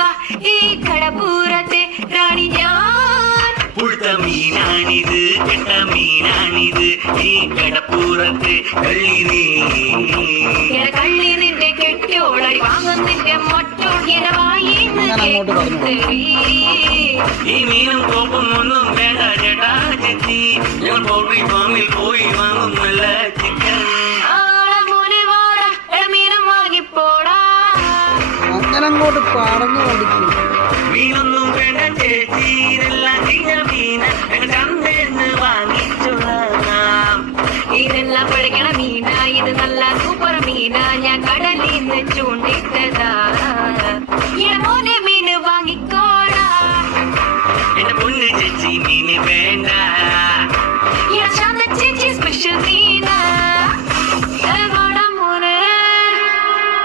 വാ ഈ കടപ്പൂരത്തെ റാണി ഞാൻ. പുഴുത്ത മീനാണിത് കെട്ട മീനാണിത്. ഈ കടപ്പൂറത്ത് കള്ളി നീ. എട കള്ളി നിന്റെ കെട്ടിയോളടി വാങ്ങും നിന്റെ മൊട്ടോൾ വായിന്ന്. കേട്ടു ഈ മീനും കോപ്പും ഒന്നും വേണ്ട ചേട്ടാ ചേച്ചി. ഞാൻ ഫാമിൽ പോയി വാങ്ങും നല്ല ചിക്കൻ അങ്ങനെ അങ്ങോട്ട് പറഞ്ഞു കൊണ്ടിരിക്കും മീനൊന്നും വേണ്ട ചേച്ചി ഇതെല്ലാം മീന. ചന്തയെന്ന് ഇതെല്ലാം പഠിക്കണ മീന ഇത് നല്ല സൂപ്പർ മീന. ഞാൻ കടലിൽ നിന്ന് ചൂണ്ടിട്ടതാ മോനെ മീന് വാങ്ങിക്കോടാ. എന്റെ പൊന്ന് ചേച്ചി മീന് വേണ്ട.